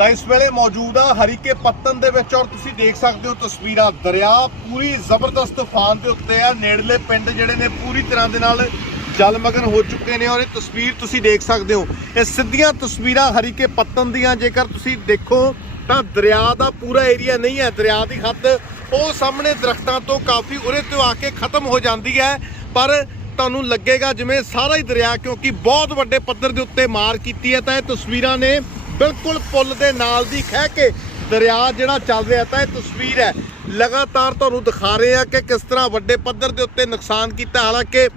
ਤਾਂ ਇਸ ਵੇਲੇ ਮੌਜੂਦ ਆ ਹਰੀਕੇ ਪੱਤਨ ਦੇ ਵਿੱਚ ਔਰ ਤੁਸੀਂ ਦੇਖ ਸਕਦੇ ਹੋ ਤਸਵੀਰਾਂ, ਦਰਿਆ ਪੂਰੀ ਜ਼ਬਰਦਸਤ ਤੂਫਾਨ ਦੇ ਉੱਤੇ ਆ। ਨੇੜਲੇ ਪਿੰਡ ਜਿਹੜੇ ਨੇ ਪੂਰੀ ਤਰ੍ਹਾਂ ਦੇ ਨਾਲ ਜਲਮਗਨ ਹੋ ਚੁੱਕੇ ਨੇ ਔਰ ਇਹ ਤਸਵੀਰ ਤੁਸੀਂ ਦੇਖ ਸਕਦੇ ਹੋ। ਇਹ ਸਿੱਧੀਆਂ ਤਸਵੀਰਾਂ ਹਰੀਕੇ ਪੱਤਨ ਦੀਆਂ, ਜੇਕਰ ਤੁਸੀਂ ਦੇਖੋ ਤਾਂ ਦਰਿਆ ਦਾ ਪੂਰਾ ਏਰੀਆ ਨਹੀਂ ਹੈ, ਦਰਿਆ ਦੀ ਹੱਦ ਉਹ ਸਾਹਮਣੇ ਦਰਖਤਾਂ ਤੋਂ ਕਾਫੀ ਉਰੇ ਤੋਂ ਆ ਕੇ ਖਤਮ ਹੋ ਜਾਂਦੀ ਹੈ। ਪਰ ਤੁਹਾਨੂੰ ਲੱਗੇਗਾ ਜਿਵੇਂ ਸਾਰਾ ਹੀ ਦਰਿਆ ਕਿਉਂਕਿ ਬਹੁਤ ਵੱਡੇ ਪੱਧਰ ਦੇ ਉੱਤੇ ਮਾਰ ਕੀਤੀ ਹੈ, ਤਾਂ ਇਹ ਤਸਵੀਰਾਂ ਨੇ ਬਿਲਕੁਲ ਪੁਲ ਦੇ ਨਾਲ ਦੀ ਖਹਿ ਕੇ ਦਰਿਆ ਜਿਹੜਾ ਚੱਲ ਰਿਹਾ ਤਾਂ ਇਹ ਤਸਵੀਰ ਹੈ। ਲਗਾਤਾਰ ਤੁਹਾਨੂੰ ਦਿਖਾ ਰਹੇ ਆ ਕਿ ਕਿਸ ਤਰ੍ਹਾਂ ਵੱਡੇ ਪੱਧਰ ਦੇ ਉੱਤੇ ਨੁਕਸਾਨ ਕੀਤਾ। ਹਾਲਾਂਕਿ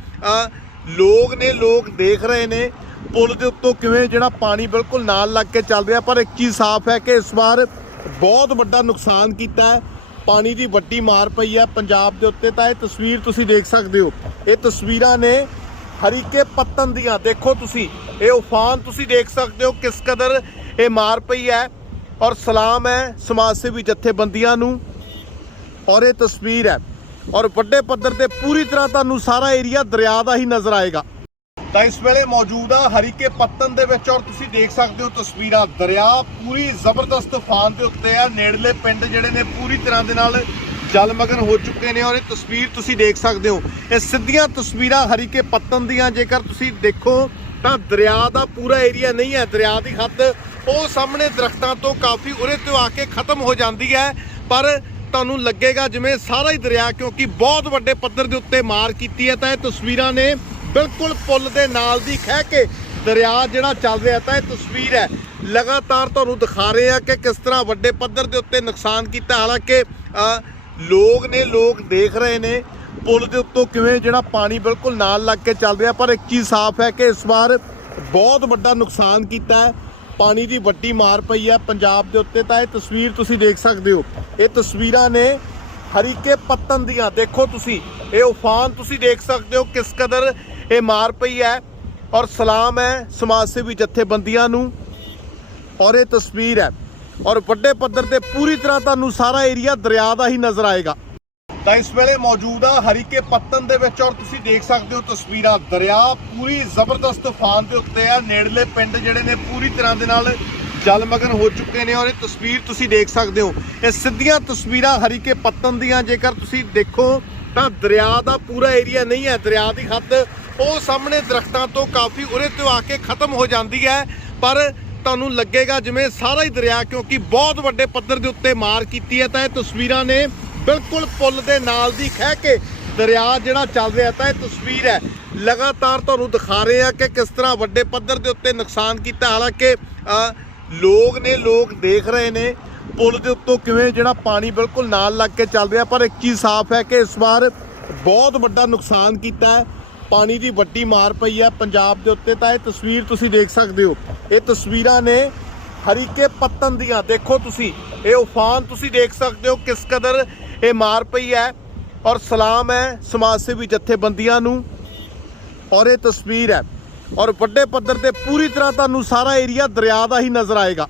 ਲੋਕ ਨੇ, ਲੋਕ ਦੇਖ ਰਹੇ ਨੇ, ਪੁਲ ਦੇ ਉੱਤੋਂ ਕਿਵੇਂ ਜਿਹੜਾ ਪਾਣੀ ਬਿਲਕੁਲ ਨਾਲ ਲੱਗ ਕੇ ਚੱਲ ਰਿਹਾ। ਪਰ ਇੱਕ ਚੀਜ਼ ਸਾਫ਼ ਹੈ ਕਿ ਇਸ ਵਾਰ ਬਹੁਤ ਵੱਡਾ ਨੁਕਸਾਨ ਕੀਤਾ ਹੈ। ਪਾਣੀ ਦੀ ਵੱਡੀ ਮਾਰ ਪਈ ਹੈ ਪੰਜਾਬ ਦੇ ਉੱਤੇ। ਤਾਂ ਇਹ ਤਸਵੀਰ ਤੁਸੀਂ ਦੇਖ ਸਕਦੇ ਹੋ। ਇਹ ਤਸਵੀਰਾਂ ਨੇ ਹਰੀਕੇ ਪੱਤਨ ਦੀਆਂ। ਦੇਖੋ ਤੁਸੀਂ, ਇਹ ਉਫਾਨ ਤੁਸੀਂ ਦੇਖ ਸਕਦੇ ਹੋ ਕਿਸ ਕਦਰ ਇਹ ਮਾਰ ਪਈ ਹੈ ਔਰ ਸਲਾਮ ਹੈ ਸਮਾਜ ਸੇਵੀ ਜਥੇਬੰਦੀਆਂ ਨੂੰ। ਔਰ ਇਹ ਤਸਵੀਰ ਹੈ। ਔਰ ਵੱਡੇ ਪੱਧਰ ਤੇ ਪੂਰੀ ਤਰ੍ਹਾਂ ਤੁਹਾਨੂੰ ਸਾਰਾ ਏਰੀਆ ਦਰਿਆ ਦਾ ਹੀ ਨਜ਼ਰ ਆਏਗਾ। ਤਾਂ ਇਸ ਵੇਲੇ ਮੌਜੂਦ ਆ ਹਰੀਕੇ ਪੱਤਨ ਦੇ ਵਿੱਚ ਔਰ ਤੁਸੀਂ ਦੇਖ ਸਕਦੇ ਹੋ ਤਸਵੀਰਾਂ। ਦਰਿਆ ਪੂਰੀ ਜ਼ਬਰਦਸਤ ਤੂਫਾਨ ਦੇ ਉੱਤੇ ਆ। ਨੇੜਲੇ ਪਿੰਡ ਜਿਹੜੇ ਨੇ ਪੂਰੀ ਤਰ੍ਹਾਂ ਦੇ ਨਾਲ ਜਲਮਗਨ ਹੋ ਚੁੱਕੇ ਨੇ ਔਰ ਇਹ ਤਸਵੀਰ ਤੁਸੀਂ ਦੇਖ ਸਕਦੇ ਹੋ। ਇਹ ਸਿੱਧੀਆਂ ਤਸਵੀਰਾਂ ਹਰੀਕੇ ਪੱਤਨ ਦੀਆਂ। ਜੇਕਰ ਤੁਸੀਂ ਦੇਖੋ ਤਾਂ ਦਰਿਆ ਦਾ ਪੂਰਾ ਏਰੀਆ ਨਹੀਂ ਹੈ। ਦਰਿਆ ਦੀ ਹੱਦ ਉਹ ਸਾਹਮਣੇ ਦਰਖਤਾਂ ਤੋਂ ਕਾਫੀ ਉਰੇ ਤੋਂ ਆ ਕੇ ਖਤਮ ਹੋ ਜਾਂਦੀ ਹੈ। ਪਰ ਤੁਹਾਨੂੰ ਲੱਗੇਗਾ ਜਿਵੇਂ ਸਾਰਾ ਹੀ ਦਰਿਆ ਕਿਉਂਕਿ ਬਹੁਤ ਵੱਡੇ ਪੱਧਰ ਦੇ ਉੱਤੇ ਮਾਰ ਕੀਤੀ ਹੈ ਤਾਂ ਇਹ ਤਸਵੀਰਾਂ ਨੇ ਬਿਲਕੁਲ ਪੁਲ ਦੇ ਨਾਲ ਦੀ ਖਹਿ ਕੇ ਦਰਿਆ ਜਿਹੜਾ ਚੱਲ ਰਿਹਾ ਤਾਂ ਇਹ ਤਸਵੀਰ ਹੈ। ਲਗਾਤਾਰ ਤੁਹਾਨੂੰ ਦਿਖਾ ਰਹੇ ਆ ਕਿ ਕਿਸ ਤਰ੍ਹਾਂ ਵੱਡੇ ਪੱਧਰ ਦੇ ਉੱਤੇ ਨੁਕਸਾਨ ਕੀਤਾ। ਹਾਲਾਂਕਿ ਲੋਕ ਨੇ, ਲੋਕ ਦੇਖ ਰਹੇ ਨੇ ਪੁਲ ਦੇ ਉੱਤੋਂ ਕਿਵੇਂ ਜਿਹੜਾ ਪਾਣੀ ਬਿਲਕੁਲ ਨਾਲ ਲੱਗ ਕੇ ਚੱਲ ਰਿਹਾ। ਪਰ ਇੱਕ ਚੀਜ਼ ਸਾਫ਼ ਹੈ ਕਿ ਇਸ ਵਾਰ ਬਹੁਤ ਵੱਡਾ ਨੁਕਸਾਨ ਕੀਤਾ ਹੈ। ਪਾਣੀ ਦੀ ਵੱਡੀ ਮਾਰ ਪਈ ਹੈ ਪੰਜਾਬ ਦੇ ਉੱਤੇ, ਤਾਂ ਇਹ ਤਸਵੀਰ ਤੁਸੀਂ ਦੇਖ ਸਕਦੇ ਹੋ। ਇਹ ਤਸਵੀਰਾਂ ਨੇ ਹਰੀਕੇ ਪੱਤਨ ਦੀਆਂ। ਦੇਖੋ ਤੁਸੀਂ, ਇਹ ਉਫਾਨ ਤੁਸੀਂ ਦੇਖ ਸਕਦੇ ਹੋ ਕਿਸ ਕਦਰ ਇਹ ਮਾਰ ਪਈ ਹੈ ਔਰ ਸਲਾਮ ਹੈ ਸਮਾਜ ਸੇਵੀ ਜਥੇਬੰਦੀਆਂ ਨੂੰ। ਔਰ ਇਹ ਤਸਵੀਰ ਹੈ। ਔਰ ਵੱਡੇ ਪੱਧਰ ਤੇ ਪੂਰੀ ਤਰ੍ਹਾਂ ਤੁਹਾਨੂੰ ਸਾਰਾ ਏਰੀਆ ਦਰਿਆ ਦਾ ਹੀ ਨਜ਼ਰ ਆਏਗਾ। ਤਾਂ ਇਸ ਵੇਲੇ ਮੌਜੂਦ ਆ ਹਰੀਕੇ ਪੱਤਨ ਦੇ ਵਿੱਚ ਔਰ ਤੁਸੀਂ ਦੇਖ ਸਕਦੇ ਹੋ ਤਸਵੀਰਾਂ ਦਰਿਆ ਪੂਰੀ ਜ਼ਬਰਦਸਤ ਤੂਫਾਨ ਦੇ ਉੱਤੇ ਆ। ਨੇੜਲੇ ਪਿੰਡ ਜਿਹੜੇ ਨੇ ਪੂਰੀ ਤਰ੍ਹਾਂ ਦੇ ਨਾਲ ਜਲਮਗਨ ਹੋ ਚੁੱਕੇ ਨੇ ਔਰ ਇਹ ਤਸਵੀਰ ਤੁਸੀਂ ਦੇਖ ਸਕਦੇ ਹੋ। ਇਹ ਸਿੱਧੀਆਂ ਤਸਵੀਰਾਂ ਹਰੀਕੇ ਪੱਤਨ ਦੀਆਂ, ਜੇਕਰ ਤੁਸੀਂ ਦੇਖੋ ਤਾਂ ਦਰਿਆ ਦਾ ਪੂਰਾ ਏਰੀਆ ਨਹੀਂ ਹੈ, ਦਰਿਆ ਦੀ ਹੱਦ ਉਹ ਸਾਹਮਣੇ ਦਰਖਤਾਂ ਤੋਂ ਕਾਫੀ ਉਰੇ ਤੋਂ ਆ ਕੇ ਖਤਮ ਹੋ ਜਾਂਦੀ ਹੈ। ਪਰ ਤੁਹਾਨੂੰ ਲੱਗੇਗਾ ਜਿਵੇਂ ਸਾਰਾ ਹੀ ਦਰਿਆ ਕਿਉਂਕਿ ਬਹੁਤ ਵੱਡੇ ਪੱਧਰ ਦੇ ਉੱਤੇ ਮਾਰ ਕੀਤੀ ਹੈ, ਤਾਂ ਇਹ ਤਸਵੀਰਾਂ ਨੇ ਬਿਲਕੁਲ ਪੁਲ ਦੇ ਨਾਲ ਦੀ ਖਹਿ ਕੇ ਦਰਿਆ ਜਿਹੜਾ ਚੱਲ ਰਿਹਾ ਤਾਂ ਇਹ ਤਸਵੀਰ ਹੈ। ਲਗਾਤਾਰ ਤੁਹਾਨੂੰ ਦਿਖਾ ਰਹੇ ਆ ਕਿ ਕਿਸ ਤਰ੍ਹਾਂ ਵੱਡੇ ਪੱਧਰ ਦੇ ਉੱਤੇ ਨੁਕਸਾਨ ਕੀਤਾ। ਹਾਲਾਂਕਿ ਲੋਕ ਨੇ, ਲੋਕ ਦੇਖ ਰਹੇ ਨੇ, ਪੁਲ ਦੇ ਉੱਤੋਂ ਕਿਵੇਂ ਜਿਹੜਾ ਪਾਣੀ ਬਿਲਕੁਲ ਨਾਲ ਲੱਗ ਕੇ ਚੱਲ ਰਿਹਾ। ਪਰ ਇੱਕ ਚੀਜ਼ ਸਾਫ਼ ਹੈ ਕਿ ਇਸ ਵਾਰ ਬਹੁਤ ਵੱਡਾ ਨੁਕਸਾਨ ਕੀਤਾ ਹੈ। ਪਾਣੀ ਦੀ ਵੱਡੀ ਮਾਰ ਪਈ ਹੈ ਪੰਜਾਬ ਦੇ ਉੱਤੇ। ਤਾਂ ਇਹ ਤਸਵੀਰ ਤੁਸੀਂ ਦੇਖ ਸਕਦੇ ਹੋ। ਇਹ ਤਸਵੀਰਾਂ ਨੇ ਹਰੀਕੇ ਪੱਤਨ ਦੀਆਂ। ਦੇਖੋ ਤੁਸੀਂ, ਇਹ ਉਫਾਨ ਤੁਸੀਂ ਦੇਖ ਸਕਦੇ ਹੋ ਕਿਸ ਕਦਰ ਇਹ ਮਾਰ ਪਈ ਹੈ ਔਰ ਸਲਾਮ ਹੈ ਸਮਾਜ ਸੇਵੀ ਜਥੇਬੰਦੀਆਂ ਨੂੰ। ਔਰ ਇਹ ਤਸਵੀਰ ਹੈ। ਔਰ ਵੱਡੇ ਪੱਧਰ ਤੇ ਪੂਰੀ ਤਰ੍ਹਾਂ ਤੁਹਾਨੂੰ ਸਾਰਾ ਏਰੀਆ ਦਰਿਆ ਦਾ ਹੀ ਨਜ਼ਰ ਆਏਗਾ।